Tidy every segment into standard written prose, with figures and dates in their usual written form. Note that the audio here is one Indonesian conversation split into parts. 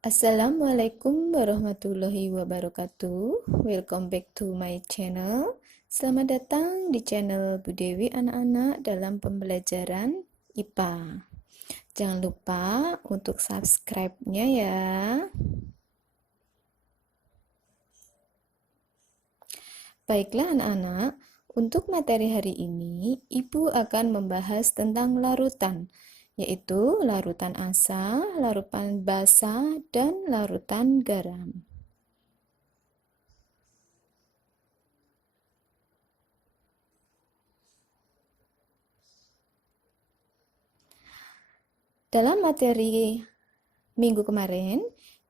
Assalamualaikum warahmatullahi wabarakatuh. Welcome back to my channel. Selamat datang di channel Bu Dewi anak-anak dalam pembelajaran IPA. Jangan lupa untuk subscribe-nya ya. Baiklah anak-anak, untuk materi hari ini Ibu akan membahas tentang larutan, yaitu larutan asa, larutan basa, dan larutan garam. Dalam materi minggu kemarin,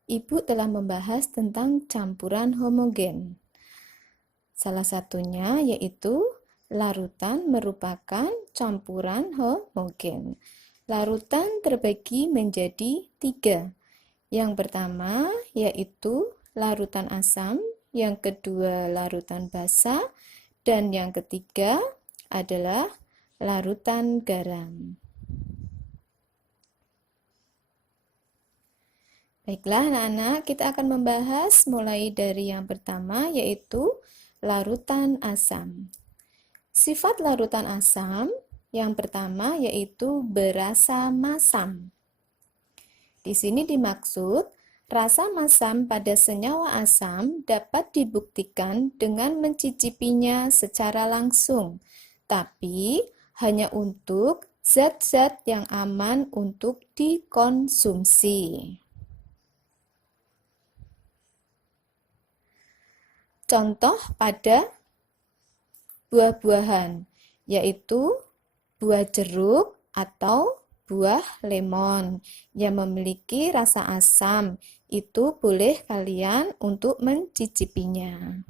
Ibu telah membahas tentang campuran homogen. Salah satunya yaitu larutan merupakan campuran homogen. Larutan terbagi menjadi 3. Yang pertama yaitu larutan asam, yang kedua larutan basa, dan yang ketiga adalah larutan garam. Baiklah anak-anak, kita akan membahas mulai dari yang pertama yaitu larutan asam. Sifat larutan asam yang pertama yaitu berasa masam. Di sini dimaksud rasa masam pada senyawa asam dapat dibuktikan dengan mencicipinya secara langsung, tapi hanya untuk zat-zat yang aman untuk dikonsumsi. Contoh pada buah-buahan, yaitu buah jeruk atau buah lemon yang memiliki rasa asam. Itu boleh kalian untuk mencicipinya.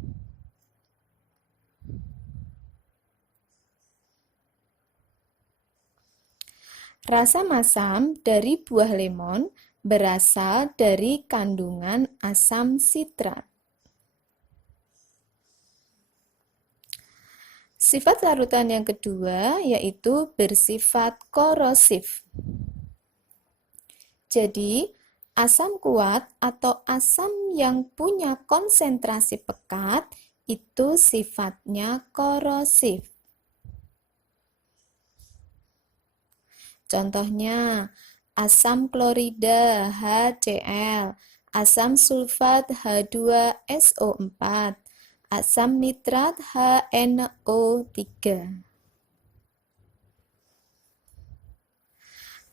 Rasa masam dari buah lemon berasal dari kandungan asam sitrat. Sifat larutan yang kedua yaitu bersifat korosif. Jadi, asam kuat atau asam yang punya konsentrasi pekat itu sifatnya korosif. Contohnya, asam klorida HCl, asam sulfat H2SO4, asam nitrat HNO3.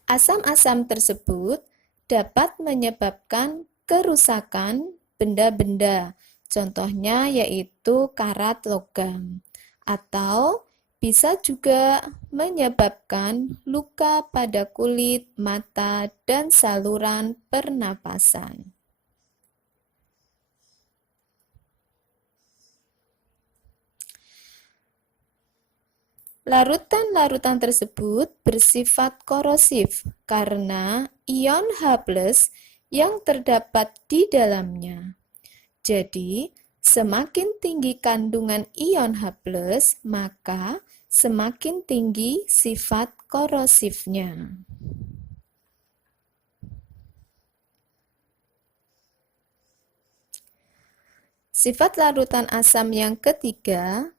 Asam-asam tersebut dapat menyebabkan kerusakan benda-benda, contohnya yaitu karat logam, atau bisa juga menyebabkan luka pada kulit, mata, dan saluran pernapasan. Larutan-larutan tersebut bersifat korosif karena ion H+ yang terdapat di dalamnya. Jadi, semakin tinggi kandungan ion H+, maka semakin tinggi sifat korosifnya. Sifat larutan asam yang ketiga,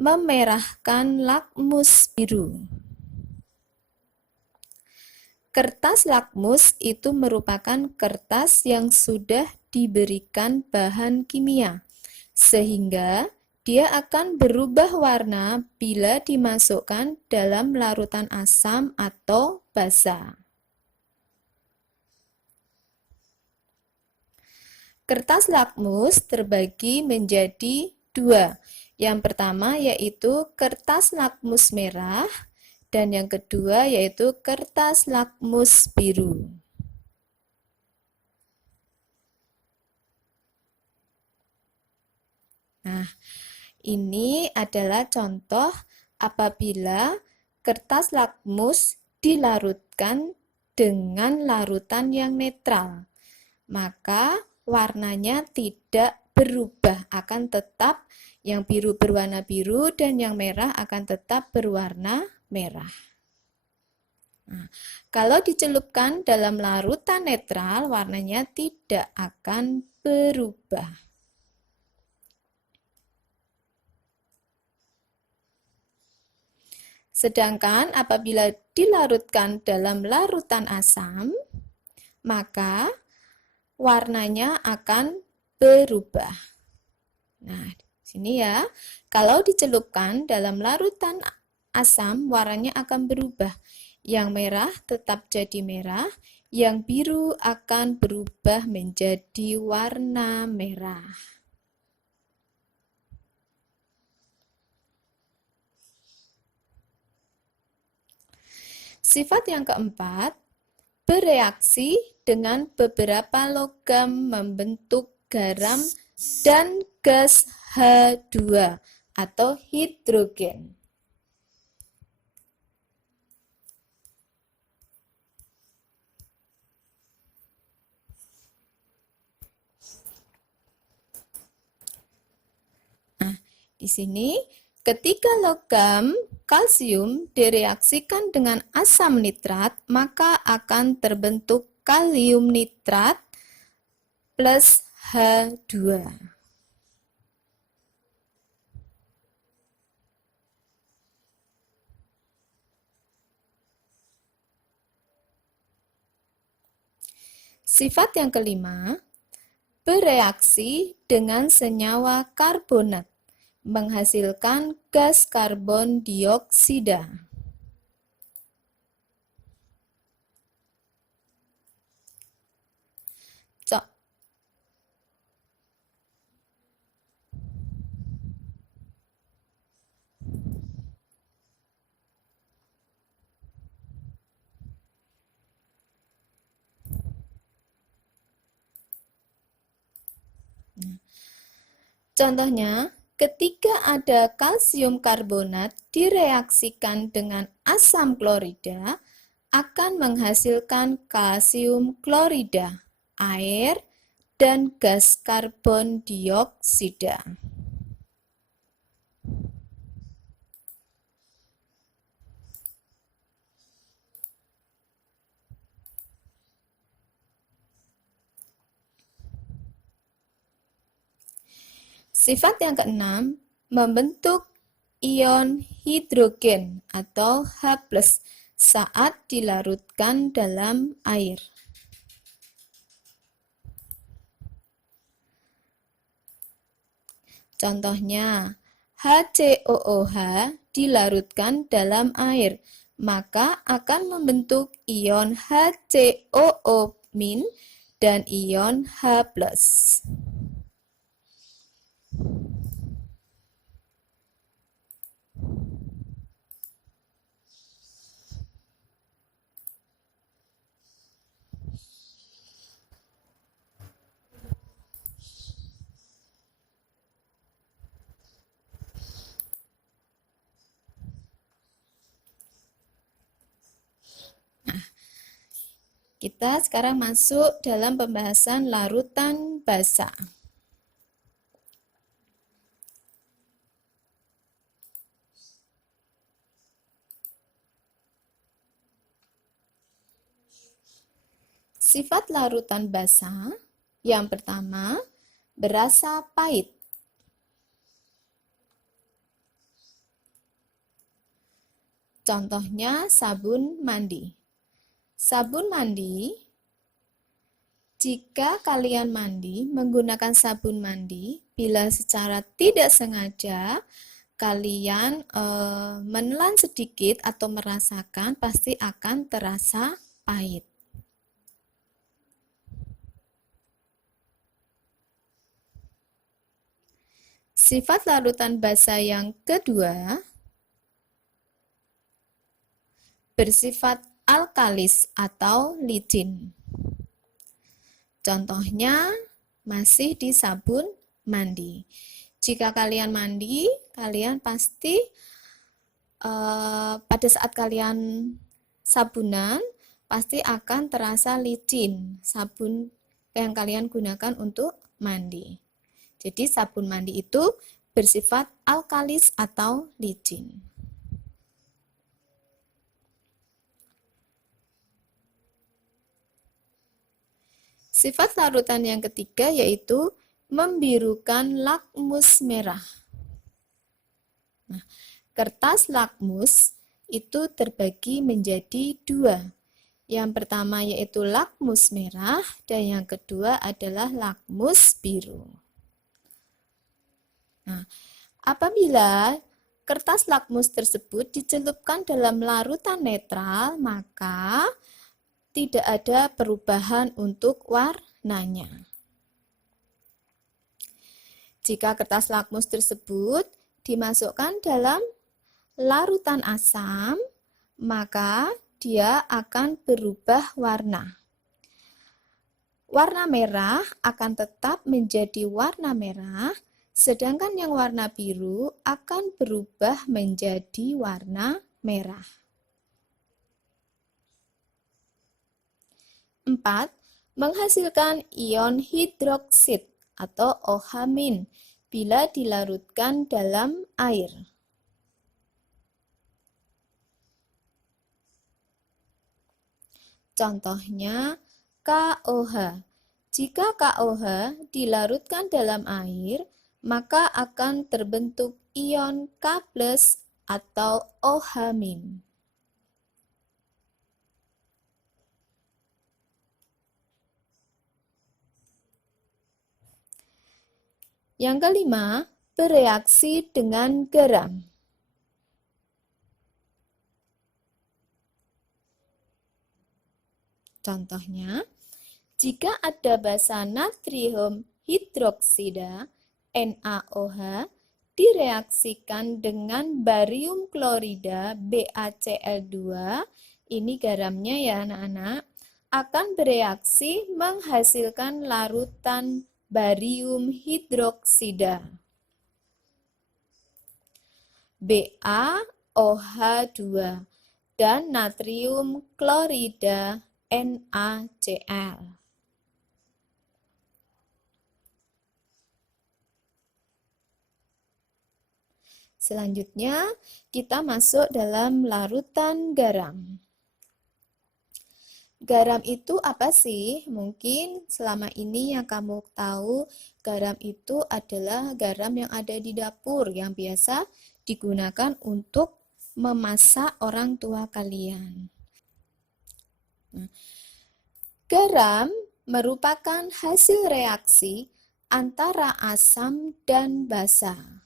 memerahkan lakmus biru. Kertas lakmus itu merupakan kertas yang sudah diberikan bahan kimia, sehingga dia akan berubah warna bila dimasukkan dalam larutan asam atau basa. Kertas lakmus terbagi menjadi 2. Yang pertama yaitu kertas lakmus merah dan yang kedua yaitu kertas lakmus biru. Nah, ini adalah contoh apabila kertas lakmus dilarutkan dengan larutan yang netral, maka warnanya tidak berubah, akan tetap yang biru berwarna biru dan yang merah akan tetap berwarna merah. Nah, kalau dicelupkan dalam larutan netral, warnanya tidak akan berubah. Sedangkan apabila dilarutkan dalam larutan asam, maka warnanya akan berubah. Nah, sini ya, kalau dicelupkan dalam larutan asam, warnanya akan berubah. Yang merah tetap jadi merah, yang biru akan berubah menjadi warna merah. Sifat yang keempat, bereaksi dengan beberapa logam membentuk garam dan gas H2 atau hidrogen. Nah, di sini ketika logam kalsium direaksikan dengan asam nitrat, maka akan terbentuk kalium nitrat plus H2. Sifat yang kelima, bereaksi dengan senyawa karbonat, menghasilkan gas karbon dioksida. Contohnya, ketika ada kalsium karbonat direaksikan dengan asam klorida, akan menghasilkan kalsium klorida, air, dan gas karbon dioksida. Sifat yang keenam, membentuk ion hidrogen atau H+ saat dilarutkan dalam air. Contohnya, HCOOH dilarutkan dalam air, maka akan membentuk ion HCOO- dan ion H+. Kita sekarang masuk dalam pembahasan larutan basa. Sifat larutan basa yang pertama, berasa pahit. Contohnya sabun mandi. Sabun mandi, jika kalian mandi menggunakan sabun mandi, bila secara tidak sengaja kalian menelan sedikit atau merasakan, pasti akan terasa pahit. Sifat larutan basa yang kedua, bersifat alkalis atau licin. Contohnya masih di sabun mandi. Jika kalian mandi, kalian pasti pada saat kalian sabunan pasti akan terasa licin sabun yang kalian gunakan untuk mandi. Jadi sabun mandi itu bersifat alkalis atau licin. Sifat larutan yang ketiga yaitu membirukan lakmus merah. Nah, kertas lakmus itu terbagi menjadi dua. Yang pertama yaitu lakmus merah dan yang kedua adalah lakmus biru. Nah, apabila kertas lakmus tersebut dicelupkan dalam larutan netral, maka tidak ada perubahan untuk warnanya. Jika kertas lakmus tersebut dimasukkan dalam larutan asam, maka dia akan berubah warna. Warna merah akan tetap menjadi warna merah, sedangkan yang warna biru akan berubah menjadi warna merah. 4. Menghasilkan ion hidroksid atau OH- bila dilarutkan dalam air. Contohnya KOH. Jika KOH dilarutkan dalam air, maka akan terbentuk ion K+ atau OH-. Yang kelima, bereaksi dengan garam. Contohnya, jika ada basa natrium hidroksida NaOH direaksikan dengan barium klorida BaCl2, ini garamnya ya anak-anak, akan bereaksi menghasilkan larutan barium hidroksida BaOH2 dan natrium klorida NaCl. Selanjutnya, kita masuk dalam larutan garam. Garam itu apa sih? Mungkin selama ini yang kamu tahu, garam itu adalah garam yang ada di dapur yang biasa digunakan untuk memasak orang tua kalian. Nah, garam merupakan hasil reaksi antara asam dan basa.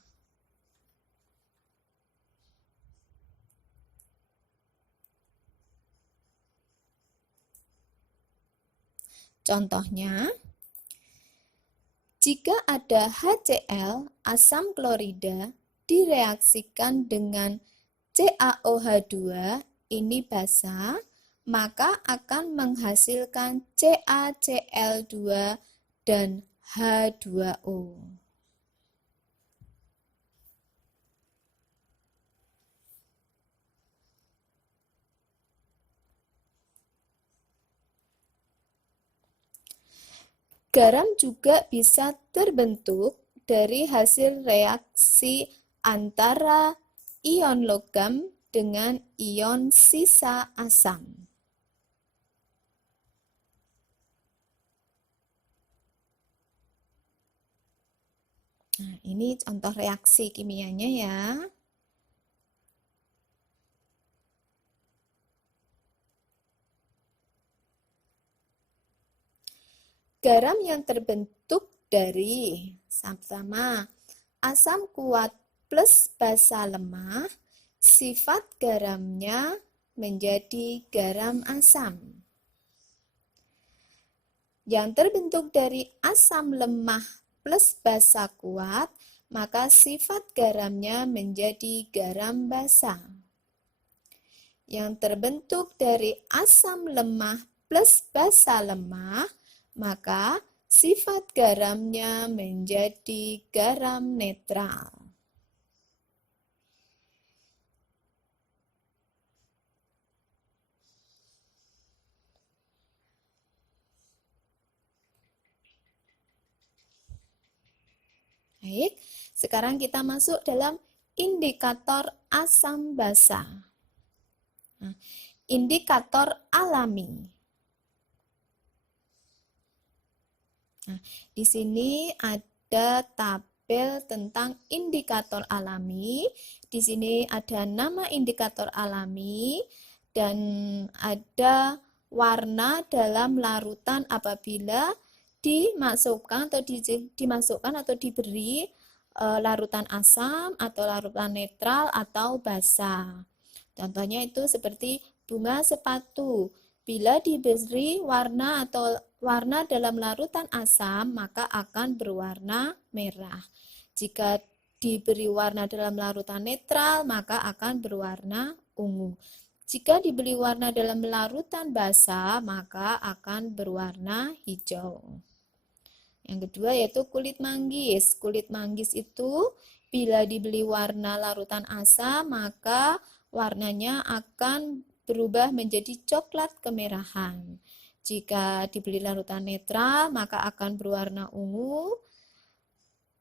Contohnya, jika ada HCl, asam klorida, direaksikan dengan CaOH2, ini basa, maka akan menghasilkan CaCl2 dan H2O. Garam juga bisa terbentuk dari hasil reaksi antara ion logam dengan ion sisa asam. Nah, ini contoh reaksi kimianya ya. Garam yang terbentuk dari sama-sama asam kuat plus basa lemah, sifat garamnya menjadi garam asam. Yang terbentuk dari asam lemah plus basa kuat, maka sifat garamnya menjadi garam basa. Yang terbentuk dari asam lemah plus basa lemah, maka sifat garamnya menjadi garam netral. Baik, sekarang kita masuk dalam indikator asam basa. Nah, indikator alami. Nah, di sini ada tabel tentang indikator alami. Di sini ada nama indikator alami dan ada warna dalam larutan apabila dimasukkan atau diberi larutan asam atau larutan netral atau basa. Contohnya itu seperti bunga sepatu. Bila diberi warna dalam larutan asam, maka akan berwarna merah. Jika diberi warna dalam larutan netral, maka akan berwarna ungu. Jika diberi warna dalam larutan basa, maka akan berwarna hijau. Yang kedua yaitu kulit manggis. Kulit manggis itu bila diberi warna larutan asam, maka warnanya akan berubah menjadi coklat kemerahan. Jika diberi larutan netral, maka akan berwarna ungu.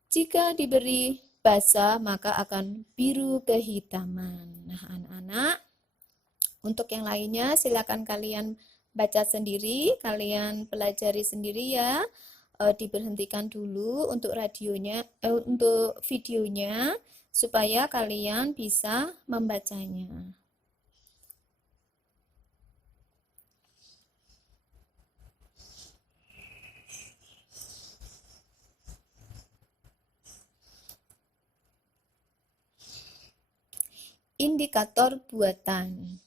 Jika diberi basa, maka akan biru kehitaman. Nah, anak-anak, untuk yang lainnya silakan kalian baca sendiri, kalian pelajari sendiri ya. Diberhentikan dulu untuk untuk videonya supaya kalian bisa membacanya. Indikator buatan.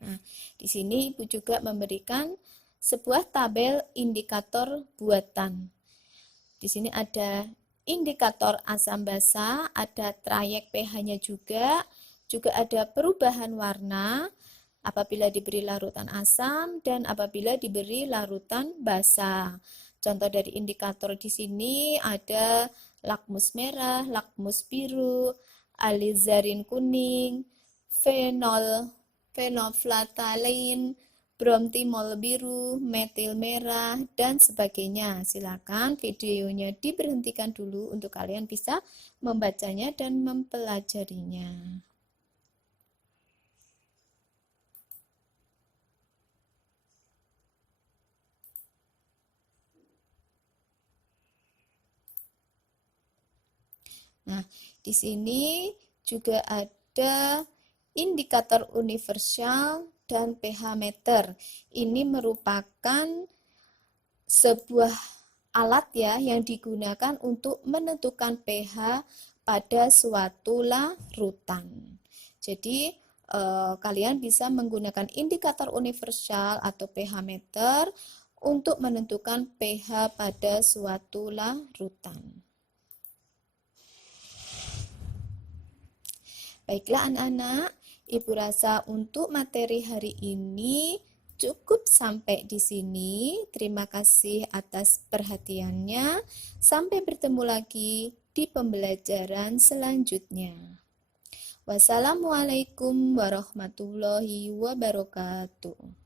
Nah, di sini Ibu juga memberikan sebuah tabel indikator buatan. Di sini ada indikator asam basa, ada trayek pH-nya juga ada perubahan warna apabila diberi larutan asam dan apabila diberi larutan basa. Contoh dari indikator di sini ada lakmus merah, lakmus biru, alizarin kuning, fenolftalein, bromtimol biru, metil merah, dan sebagainya. Silakan videonya diberhentikan dulu untuk kalian bisa membacanya dan mempelajarinya. Nah, di sini juga ada indikator universal dan pH meter. Ini merupakan sebuah alat ya yang digunakan untuk menentukan pH pada suatu larutan. Jadi kalian bisa menggunakan indikator universal atau pH meter untuk menentukan pH pada suatu larutan. Baiklah anak-anak, Ibu rasa untuk materi hari ini cukup sampai di sini. Terima kasih atas perhatiannya. Sampai bertemu lagi di pembelajaran selanjutnya. Wassalamualaikum warahmatullahi wabarakatuh.